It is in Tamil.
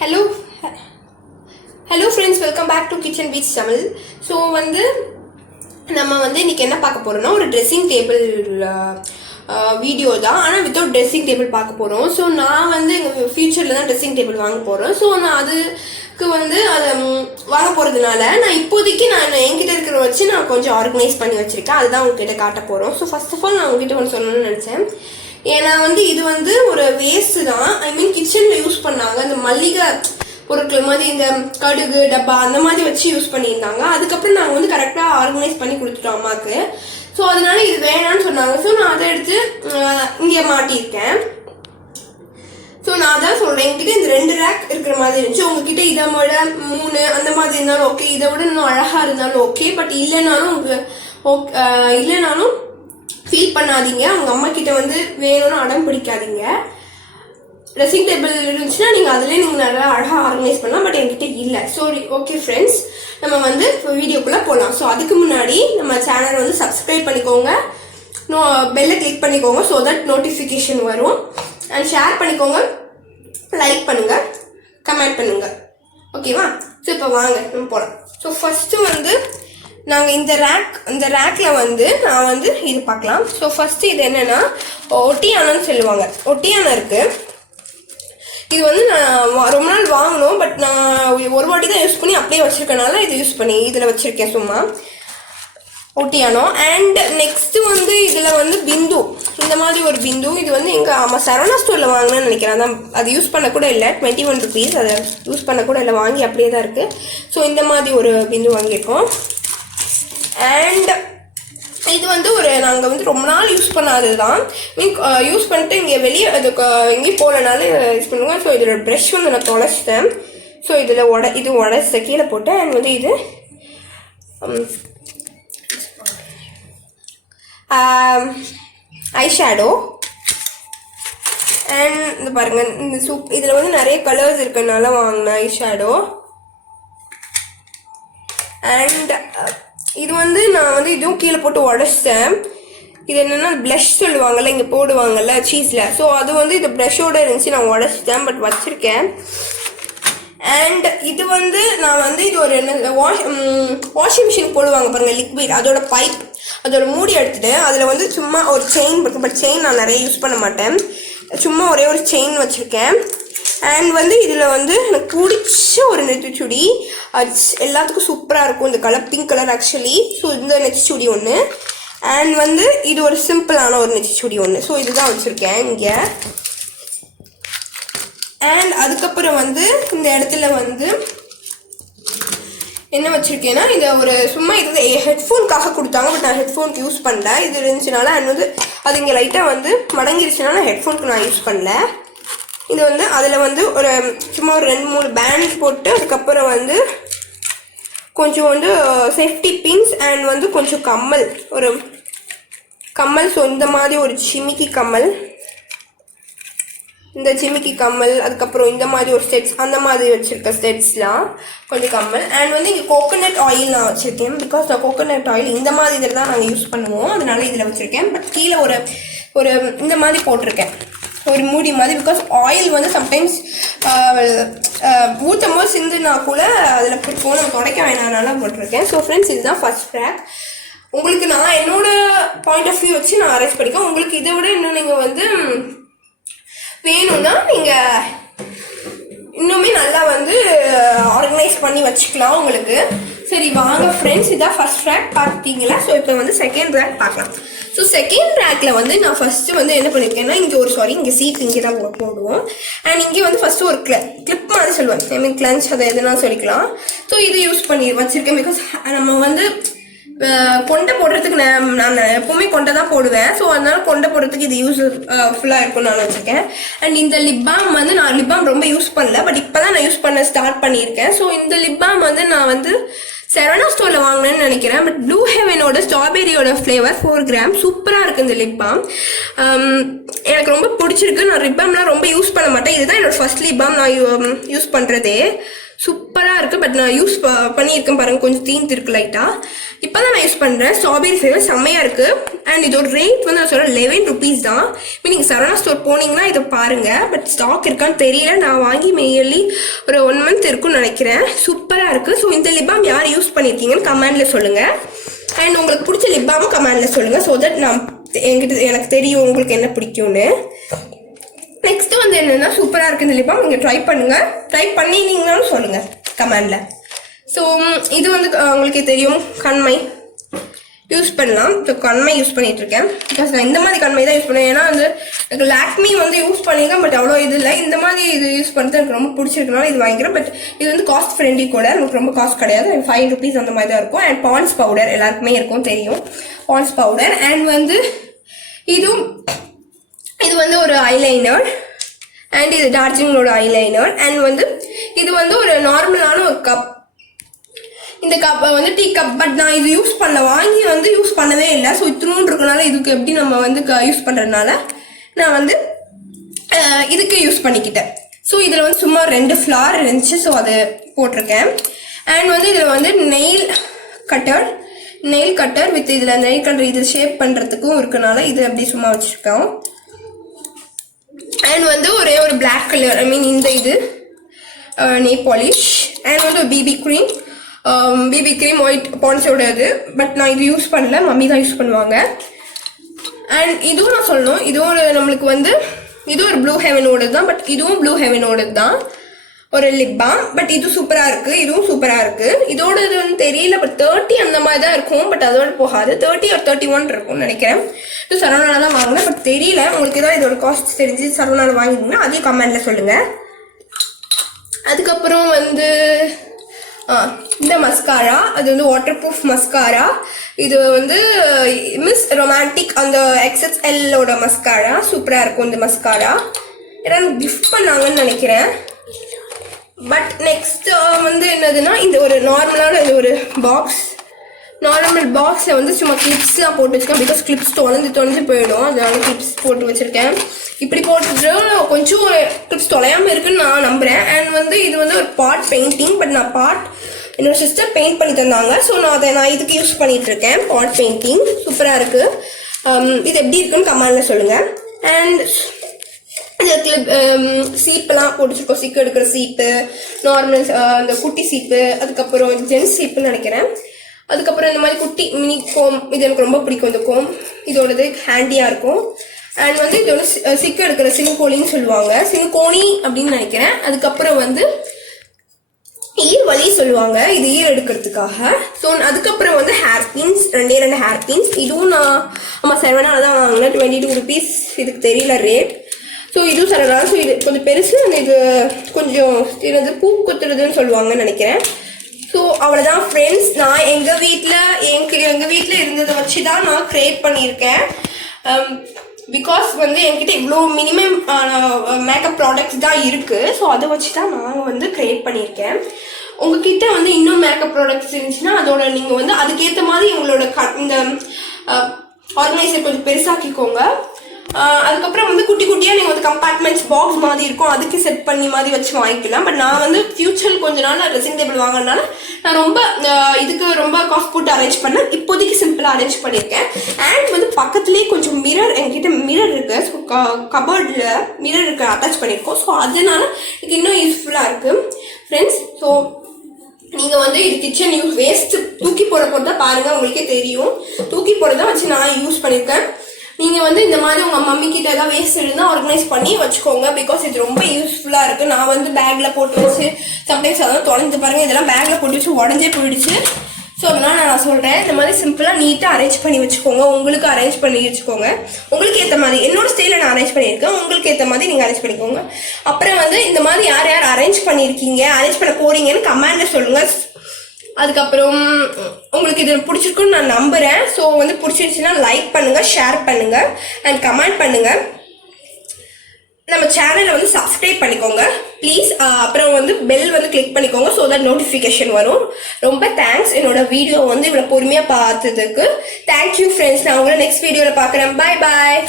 Hello hello friends, welcome back to kitchen beach Tamil. So நம்ம இன்னைக்கு என்ன பார்க்க போகிறோம்னா ஒரு ட்ரெஸ்ஸிங் டேபிள் வீடியோ தான். ஆனால் வித்தவுட் ட்ரெஸ்ஸிங் டேபிள் பார்க்க போகிறோம். ஸோ நான் எங்கள் ஃபியூச்சரில் தான் ட்ரெஸ்ஸிங் டேபிள் வாங்க போகிறோம். ஸோ நான் அதுக்கு அதை வாங்க போகிறதுனால நான் இப்போதைக்கு என்கிட்ட இருக்கிற வச்சு நான் கொஞ்சம் ஆர்கனைஸ் பண்ணி வச்சுருக்கேன். அதுதான் உங்ககிட்ட காட்ட போகிறோம். ஸோ ஃபர்ஸ்ட் ஆஃப் ஆல் நான் உங்ககிட்ட ஒன்று சொல்லணும்னு நினச்சேன். ஏன்னா இது ஒரு வேஸ்ட் தான். ஐ மீன் கிச்சனில் யூஸ் பண்ணாங்க இந்த மல்லிகை பொருட்கள் மாதிரி இந்த கடுகு டப்பா அந்த மாதிரி வச்சு யூஸ் பண்ணியிருந்தாங்க. அதுக்கப்புறம் நாங்கள் கரெக்டாக ஆர்கனைஸ் பண்ணி கொடுத்துட்டோம் அம்மாவுக்கு. ஸோ அதனால இது வேணான்னு சொன்னாங்க. ஸோ நான் அதை எடுத்து இங்கே மாட்டியிருக்கேன். ஸோ நான் அதான் சொல்கிறேன், என்கிட்ட இந்த 2 ரேக் இருக்கிற மாதிரி இருந்துச்சு. உங்ககிட்ட இதை விட 3 அந்த மாதிரி இருந்தாலும் ஓகே, இதை விட இன்னும் அழகாக இருந்தாலும் ஓகே. பட் இல்லைனாலும் ஃபீல் பண்ணாதீங்க. உங்கள் அம்மா கிட்ட வேணும்னு அடம் பிடிக்காதீங்க. ட்ரெஸ்ஸிங் டேபிள் இருந்துச்சுன்னா நீங்கள் அதிலே நீங்கள் நல்லா அழகாக ஆர்கனைஸ் பண்ணலாம். பட் என்கிட்ட இல்லை. ஸோ ஓகே ஃப்ரெண்ட்ஸ், நம்ம இப்போ வீடியோக்குள்ளே போகலாம். ஸோ அதுக்கு முன்னாடி நம்ம சேனல் சப்ஸ்கிரைப் பண்ணிக்கோங்க, பெல்லை கிளிக் பண்ணிக்கோங்க. ஸோ தட் நோட்டிஃபிகேஷன் வரும். அண்ட் ஷேர் பண்ணிக்கோங்க, லைக் பண்ணுங்கள், கமெண்ட் பண்ணுங்கள். ஓகேவா? ஸோ இப்போ வாங்க நம்ம போகலாம். ஸோ ஃபஸ்ட்டு நாங்கள் இந்த ரேக்கில் நான் இது பார்க்கலாம். ஸோ ஃபஸ்ட்டு இது என்னென்னா ஒட்டியானன்னு சொல்லுவாங்க. ஒட்டியானம் இருக்குது. இது நான் ரொம்ப நாள் வாங்கணும். பட் நான் ஒரு வாட்டி தான் யூஸ் பண்ணி அப்படியே வச்சுருக்கனால இது யூஸ் பண்ணி இதில் வச்சுருக்கேன் சும்மா ஒட்டியானம். அண்ட் நெக்ஸ்ட்டு இதில் பிந்து, இந்த மாதிரி ஒரு பிந்து. இது எங்கள் சரவணா ஸ்டோரில் வாங்கினேன்னு நினைக்கிறேன். அதான் அது யூஸ் பண்ண கூட இல்லை. 21 rupees. அதை யூஸ் பண்ண கூட இல்லை, வாங்கி அப்படியே தான் இருக்குது. ஸோ இந்த மாதிரி ஒரு பிந்து வாங்கியிருக்கோம். அண்ட் இது நாங்கள் ரொம்ப நாள் யூஸ் பண்ணாதது தான். யூஸ் பண்ணிட்டு இங்கே வெளியே அதுக்கு எங்கேயும் போகலனாலும் யூஸ் பண்ணுவோம். ஸோ இதோட ப்ரஷ் நான் தொலைச்சிட்டேன். ஸோ இதில் இது உடச்ச கீழே போட்டேன். அண்ட் இது ஐ ஷேடோ. அண்ட் இந்த பாருங்கள், இந்த இதில் நிறைய கலர்ஸ் இருக்கிறதுனால வாங்கினேன் ஐ ஷேடோ. அண்ட் இது நான் இதுவும் கீழே போட்டு உடச்சிட்டேன். இது என்னென்னா ப்ளஷ் சொல்லுவாங்கள்ல, இங்கே போடுவாங்கல்ல சீஸில். ஸோ அது இது ப்ளஷோடு இருந்துச்சு, நான் உடச்சிட்டேன். பட் வச்சுருக்கேன். அண்ட் இது நான் இது ஒரு என்ன வாஷிங் மிஷின் போடுவாங்க பாருங்கள், லிக்விட், அதோட பைப், அதோட மூடி எடுத்துகிட்டு அதில் சும்மா ஒரு செயின் இருக்குது. பட் செயின் நான் நிறைய யூஸ் பண்ண மாட்டேன். சும்மா ஒரே ஒரு செயின் வச்சுருக்கேன். அண்ட் இதில் எனக்கு பிடிச்ச ஒரு நெத்திச்சுடி, அது எல்லாத்துக்கும் சூப்பராக இருக்கும். இந்த colour pink colour actually. So இந்த நெத்திச்சுடி ஒன்று. அண்ட் இது ஒரு சிம்பிளான ஒரு நெத்திச்சுடி ஒன்று. ஸோ இதுதான் வச்சுருக்கேன் இங்கே. அண்ட் அதுக்கப்புறம் இந்த இடத்துல என்ன வச்சுருக்கேன்னா, இதை ஒரு சும்மா இது ஹெட்ஃபோனுக்காக கொடுத்தாங்க. பட் நான் ஹெட்ஃபோனுக்கு யூஸ் பண்ணல. இது இருந்துச்சுனால அண்ட் அது இங்கே லைட்டாக மடங்கிருச்சுனால யூஸ் பண்ணல. இது அதில் ஒரு சும்மா ஒரு 2-3 பேண்ட் போட்டு அதுக்கப்புறம் கொஞ்சம் சேஃப்டி பின்ஸ் அண்ட் கொஞ்சம் கம்மல், ஒரு கம்மல். ஸோ இந்த மாதிரி ஒரு சிமிக்கி கம்மல், இந்த சிமிக்கி கம்மல், அதுக்கப்புறம் இந்த மாதிரி ஒரு ஸ்டெட்ஸ், அந்த மாதிரி வச்சுருக்க ஸ்டெட்ஸ்லாம் கொஞ்சம் கம்மல். அண்ட் இங்கே கோகோனட் ஆயில் நான் வச்சுருக்கேன். பிகாஸ் நான் கோகோனட் ஆயில் இந்த மாதிரி இதில் தான் நாங்கள் யூஸ் பண்ணுவோம். அதனால இதில் வச்சுருக்கேன். பட் கீழே ஒரு இந்த மாதிரி போட்டிருக்கேன், ஒரு மூடி மாதிரி. பிகாஸ் ஆயில் சம்டைம்ஸ் ஊற்றும் போது சிந்துனா கூட அதில் போட்டு நம்ம துடைக்க வேணாம்னால போட்டிருக்கேன். ஸோ ஃப்ரெண்ட்ஸ், இதுதான் ஃபர்ஸ்ட் ரேக். உங்களுக்கு நான் என்னோட பாயிண்ட் ஆஃப் வியூ வச்சு நான் அரேஞ்ச் பண்ணிக்கேன். உங்களுக்கு இதை விட இன்னும் நீங்கள் வேணும்னா நீங்கள் இன்னுமே நல்லா ஆர்கனைஸ் பண்ணி வச்சுக்கலாம் உங்களுக்கு. சரி வாங்க ஃப்ரெண்ட்ஸ், இதான் ஃபர்ஸ்ட் ரேக் பார்த்தீங்களா? ஸோ இப்போ செகண்ட் ரேக் பார்க்கலாம். ஸோ செகண்ட் ரேக்கில் நான் ஃபஸ்ட்டு என்ன பண்ணியிருக்கேன்னா, இங்கே இங்கே சீட் இங்கே தான் போடுவோம். அண்ட் இங்கே ஃபஸ்ட்டு ஒரு கிளிப் மாதிரி சொல்லுவேன். ஐ மீன் கிளன்ச், அதை எதுனா சொல்லிக்கலாம். ஸோ இது யூஸ் பண்ணி வச்சுருக்கேன். பிகாஸ் நம்ம கொண்டை போடுறதுக்கு நான் எப்போவுமே கொண்டை தான் போடுவேன். ஸோ அதனால கொண்டை போடுறதுக்கு இது ஃபுல்லாக இருக்கும்னு நான் வச்சுருக்கேன். அண்ட் இந்த லிப் பாம் நான் லிப் பாம் ரொம்ப யூஸ் பண்ணல. பட் இப்போ தான் நான் யூஸ் பண்ண ஸ்டார்ட் பண்ணியிருக்கேன். ஸோ இந்த லிப் பாம் நான் சரவணா ஸ்டோரில் வாங்கினேன்னு நினைக்கிறேன். பட் ப்ளூ ஹெவனோட ஸ்ட்ராபெரியோட ஃப்ளேவர் 4 grams சூப்பராக இருக்குது இந்த லிப் பாம். எனக்கு ரொம்ப பிடிச்சிருக்கு. நான் லிப் பாம்லாம் ரொம்ப யூஸ் பண்ண மாட்டேன். இதுதான் என்னோட ஃபர்ஸ்ட் லிப் பாம் நான் யூஸ் பண்ணுறதே. சூப்பராக இருக்குது. பட் நான் யூஸ் பண்ணியிருக்கேன் பாருங்கள், கொஞ்சம் தீந்து இருக்கு லைட்டாக. இப்போ தான் நான் யூஸ் பண்ணுறேன். ஸ்ட்ராபெரி ஃப்ளேவர் செம்மையாக இருக்குது. அண்ட் இதோட ரேட் வந்து நான் சொல்கிறேன் 11 rupees தான். இப்போ நீங்கள் சரவணா ஸ்டோர் போனீங்கன்னா இதை பாருங்கள். பட் ஸ்டாக் இருக்கான்னு தெரியல. நான் வாங்கி மெயிலி ஒரு 1 month இருக்குன்னு நினைக்கிறேன். சூப்பராக இருக்குது. ஸோ இந்த லிப் பாம் யார் யூஸ் பண்ணியிருக்கீங்கன்னு கமெண்டில் சொல்லுங்கள். அண்ட் உங்களுக்கு பிடிச்ச லிப் பாமும் கமெண்டில் சொல்லுங்கள். ஸோ தட் எனக்கு தெரியும் உங்களுக்கு என்ன பிடிக்கும்னு. நெக்ஸ்ட் வந்து என்னன்னா சூப்பராக இருக்குது இந்த லிப் பாம். நீங்கள் ட்ரை பண்ணுங்கள். ட்ரை பண்ணினீங்கன்னாலும் சொல்லுங்கள் கமெண்டில். ஸோ இது வந்து உங்களுக்கு தெரியும் கண்மை யூஸ் பண்ணலாம். ஸோ கண்மை யூஸ் பண்ணிட்டு இருக்கேன். பிகாஸ் நான் இந்த மாதிரி கண்மை தான் யூஸ் பண்ணேன். ஏன்னா வந்து எனக்கு லாக்மி வந்து யூஸ் பண்ணியிருக்கேன். பட் அவ்வளோ இது இல்லை. இந்த மாதிரி இது யூஸ் பண்ணுறது எனக்கு ரொம்ப பிடிச்சிருக்கனால இது வாங்கிக்கிறேன். பட் இது வந்து காஸ்ட் ஃப்ரெண்ட்லி கூட, எனக்கு ரொம்ப காஸ்ட் கிடையாது. 5 rupees அந்த மாதிரி தான் இருக்கும். அண்ட் பாண்ட்ஸ் பவுடர் எல்லாருக்குமே இருக்கும் தெரியும், பாண்ட்ஸ் பவுடர். அண்ட் வந்து இது வந்து ஒரு ஐலைனர். அண்ட் இது டார்ஜிலிங்கோட ஐலைனர். அண்ட் வந்து இது வந்து ஒரு நார்மலான ஒரு கப். இந்த கப் வந்து டீ கப். பட் நான் இது வாங்கி வந்து யூஸ் பண்ணவே இல்லை. ஸோ இத்தினூன்னு இருக்கனால இதுக்கு எப்படி நம்ம வந்து யூஸ் பண்ணுறதுனால நான் வந்து இதுக்கு யூஸ் பண்ணிக்கிட்டேன். ஸோ இதில் வந்து சும்மா 2 ஃப்ளார் இருந்துச்சு. ஸோ அது போட்டிருக்கேன். அண்ட் வந்து இதில் வந்து நெயில் கட்டர் வித் இதில் நெயில் கட்டர் இது ஷேப் பண்ணுறதுக்கும் இருக்கனால இது அப்படி சும்மா வச்சுருக்கோம். அண்ட் வந்து ஒரே ஒரு பிளாக் கலர், ஐ மீன் இந்த இது நெயில் பாலிஷ். அண்ட் வந்து பிபி க்ரீம் ஒயிட் பாண்ட்ஸோட இது. பட் நான் இது யூஸ் பண்ணல, மம்மி தான் யூஸ் பண்ணுவாங்க. அண்ட் இதுவும் நான் சொல்லணும், இதுவும் நம்மளுக்கு வந்து இது ஒரு ப்ளூ ஹெவனோடது தான். பட் இதுவும் ப்ளூ ஹெவனோடது தான் ஒரு லிப் பாம். பட் இது சூப்பராக இருக்குது. இதுவும் சூப்பராக இருக்குது. இதோட இது வந்து தெரியல. பட் 30 அந்த மாதிரி தான் இருக்கும். பட் அதோட போகாது. 30 or 31 இருக்கும்னு நினைக்கிறேன். இது சரவணால தான் வாங்கினேன். பட் தெரியல. உங்களுக்கு ஏதாவது இதோட காஸ்ட் தெரிஞ்சு சரவணால வாங்கினீங்கன்னா அதையும் கமெண்ட்ல சொல்லுங்கள். அதுக்கப்புறம் வந்து இந்த மஸ்காரா, அது வந்து வாட்டர் ப்ரூஃப் மஸ்காரா. இது வந்து மிஸ் ரொமான்டிக் அந்த XXLோட மஸ்காரா. சூப்பராக இருக்கும் இந்த மஸ்காரா. ஏன்னா கிஃப்ட் பண்ணாங்கன்னு நினைக்கிறேன். பட் நெக்ஸ்ட் வந்து என்னதுன்னா இந்த ஒரு நார்மலான இது ஒரு நார்மல் பாக்ஸில் வந்து சும்மா கிளிப்ஸ்லாம் போட்டு வச்சுருக்கேன். பிகாஸ் கிளிப்ஸ் தொலைஞ்சு போயிடும். அதனால கிளிப்ஸ் போட்டு வச்சுருக்கேன். இப்படி போட்டுட்டு கொஞ்சம் கிளிப்ஸ் தொலையாமல் இருக்குன்னு நான் நம்புகிறேன். அண்ட் வந்து இது வந்து ஒரு பாட் பெயிண்டிங். பட் நான் என்னோட சிஸ்டர் பெயிண்ட் பண்ணி தந்தாங்க. ஸோ நான் இதுக்கு யூஸ் பண்ணிட்டு இருக்கேன். பாட் பெயிண்டிங் சூப்பராக இருக்குது. இது எப்படி இருக்குன்னு கமெண்ட்ல சொல்லுங்கள். அண்ட் சீப்பெல்லாம் போட்டுருக்கோம். சீப்பு எடுக்கிற சீப்பு, நார்மல் இந்த குட்டி சீப்பு, அதுக்கப்புறம் ஜென்ஸ் சீப்புன்னு நினைக்கிறேன். அதுக்கப்புறம் இந்த மாதிரி குட்டி மினி கோம், இது எனக்கு ரொம்ப பிடிக்கும். இந்த கோம் இதோடது ஹேண்டியாக இருக்கும். அண்ட் வந்து இது வந்து சிக்கு எடுக்கிற சிலிகோலின்னு சொல்லுவாங்க, சிலிகோனி அப்படின்னு நினைக்கிறேன். அதுக்கப்புறம் வந்து ஈர் வலி சொல்லுவாங்க, இது ஈர் எடுக்கிறதுக்காக. ஸோ அதுக்கப்புறம் வந்து ஹேர் பின்ஸ், 2 ஹேர் பின்ஸ். இதுவும் நான் சரவணால தான் வாங்கினேன். 22 rupees. இதுக்கு தெரியல ரேட். ஸோ இதுவும் சரவணா. ஸோ இது கொஞ்சம் பெருசு. இது கொஞ்சம் இது பூ குத்துறதுன்னு சொல்லுவாங்கன்னு நினைக்கிறேன். ஸோ அவ்வளோதான் ஃப்ரெண்ட்ஸ். நான் எங்கள் வீட்டில் இருந்ததை வச்சு தான் நான் க்ரியேட் பண்ணியிருக்கேன். பிகாஸ் வந்து என்கிட்ட இவ்வளோ மினிமம் மேக்கப் ப்ராடக்ட்ஸ் தான் இருக்குது. ஸோ அதை வச்சு தான் நான் வந்து க்ரியேட் பண்ணியிருக்கேன். உங்ககிட்ட வந்து இன்னும் மேக்கப் ப்ராடக்ட்ஸ் இருந்துச்சுன்னா அதோட நீங்கள் வந்து அதுக்கேற்ற மாதிரி உங்களோட இந்த ஆர்கனைசர் கொஞ்சம் பெருசாக்கிக்கோங்க. அதுக்கப்புறம் வந்து குட்டி குட்டியாக நீங்கள் வந்து கம்பார்ட்மெண்ட்ஸ் பாக்ஸ் மாதிரி இருக்கும், அதுக்கு செட் பண்ணி மாதிரி வச்சு வாங்கிக்கலாம். பட் நான் வந்து ஃபியூச்சர் கொஞ்ச நாள் ட்ரெஸ்ஸிங் டேபிள் வாங்கினால நான் ரொம்ப இதுக்கு ரொம்ப காஸ்ட் போட்டு அரேஞ்ச் பண்ணேன். இப்போதைக்கு சிம்பிளாக அரேஞ்ச் பண்ணியிருக்கேன். அண்ட் வந்து பக்கத்துலேயே கொஞ்சம் மிரர், என்கிட்ட மிரர் இருக்குது. ஸோ கபோர்டில் மிரர் இருக்கு அட்டாச் பண்ணியிருக்கோம். ஸோ அதனால எனக்கு இன்னும் யூஸ்ஃபுல்லாக இருக்குது ஃப்ரெண்ட்ஸ். ஸோ நீங்கள் வந்து இது கிச்சன் வேஸ்ட் தூக்கி போட தான் பாருங்கள், உங்களுக்கே தெரியும். தூக்கி போட வச்சு நான் யூஸ் பண்ணியிருக்கேன். நீங்கள் வந்து இந்த மாதிரி உங்கள் மம்மி கிட்ட ஏதாவது வேஸ்ட் இருந்தால் ஆர்கனைஸ் பண்ணி வச்சுக்கோங்க. பிகாஸ் இது ரொம்ப யூஸ்ஃபுல்லாக இருக்குது. நான் வந்து பேக்கில் போட்டு வச்சு சம்டைம்ஸ் அதெல்லாம் தொலைஞ்சு பாருங்கள், இதெல்லாம் பேக்கில் போட்டு வச்சு உடஞ்சே போயிடுச்சு. ஸோ அதனால் நான் சொல்கிறேன், இந்த மாதிரி சிம்பிளாக நீட்டாக அரேஞ்ச் பண்ணி வச்சுக்கோங்க. உங்களுக்கு அரேஞ்ச் பண்ணி வச்சுக்கோங்க. உங்களுக்கு ஏற்ற மாதிரி என்னோட ஸ்டைலில் நான் அரேஞ்ச் பண்ணியிருக்கேன். உங்களுக்கு ஏற்ற மாதிரி நீங்கள் அரேஞ்ச் பண்ணிக்கோங்க. அப்புறம் வந்து இந்த மாதிரி யார் அரேஞ்ச் பண்ணியிருக்கீங்க, அரேஞ்ச் பண்ண போகிறீங்கன்னு கமெண்டில் சொல்லுங்கள். அதுக்கப்புறம் உங்களுக்கு இது பிடிச்சிருக்குன்னு நான் நம்புகிறேன். ஸோ வந்து பிடிச்சிருச்சுன்னா லைக் பண்ணுங்கள், ஷேர் பண்ணுங்கள் அண்ட் கமெண்ட் பண்ணுங்கள். நம்ம சேனலை வந்து சப்ஸ்கிரைப் பண்ணிக்கோங்க ப்ளீஸ். அப்புறம் வந்து பெல் வந்து கிளிக் பண்ணிக்கோங்க. ஸோ தட் நோட்டிஃபிகேஷன் வரும். ரொம்ப தேங்க்ஸ் என்னோட வீடியோ வந்து இவ்வளோ பொறுமையாக பார்த்ததுக்கு. Thank you friends. நான் உங்களை நெக்ஸ்ட் வீடியோவில் பார்க்குறேன். பாய் பாய்.